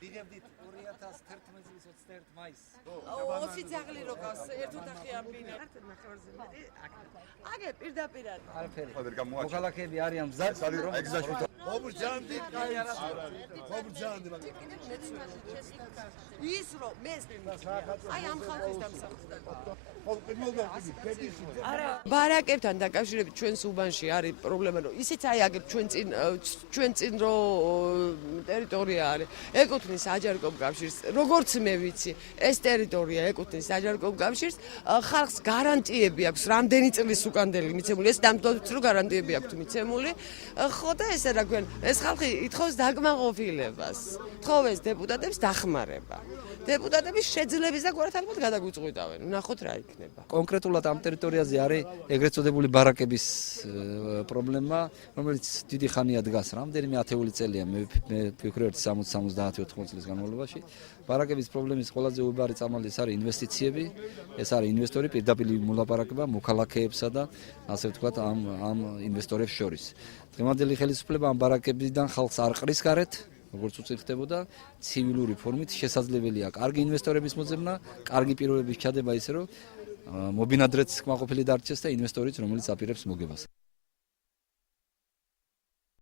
დიდებდით 2011 წლის 21 მაისს. 20 ძაღლი რო ყავს ერთ ოთახიან ბინა. აგე პირდაპირ არის. არაფერი. მოქალაქეები არიან მზად რომ ეგზაშვით. მობრძანდი, კაი არა. მობრძანდი მაგრამ. ის რო მე აი ამ ხალხის დამსახურდა. არა, ბარაკებთან დაკავშირებით ჩვენს უბანში არის პრობლემა, რომ ისიც აი აგებ ჩვენ წინ რო ტერიტორია არის. ეკუთვნის აჯანყებულ კავშირს, როგორც მე ვიცი, ეს ტერიტორია ეკუთვნის აჯანყებულ კავშირს, ხალხს გარანტიები აქვს, რამდენი წლის უკანდელი მიცემული, ეს დამტოვებთ რომ გარანტიები აქვს მიცემული. ხო და ესე რა ქვია, ეს ხალხი ითხოვს დაკმაყოფილებას, თხოვეს დეპუტატებს დახმარება. დეპუტატების შეძლების და გვარად ალბათ გადაგვიწყვიტავენ. ნახოთ რა იქნება. კონკრეტულად ამ ტერიტორიაზე არის ეგრეთ წოდებული ბარაკების პრობლემა, რომელიც დიდი ხანია დგას, რამდენიმე ათეული წელია, მე ვფიქრობ 60-70-80 წლის განმავლობაში. ბარაკების პრობლემის ყველაზე უებარი წამალი ეს არის ინვესტიციები, ეს არის ინვესტორი პირდაპირ მოლაპარაკება მოქალაქეებსა და ასე ვთქვათ ამ ინვესტორებს შორის. დღევანდელი ხელისუფლება ამ ბარაკებიდან ხალხს არ ყრის გარეთ, როგორც უწინ ხდებოდა, ცივილური ფორმით შესაძლებელია კარგი ინვესტორების მოძებნა, კარგი პირობების ჩადება ისე რომ მობინადრეც კმაყოფილი დარჩეს და ინვესტორიც რომელიც აპირებს მოგებას.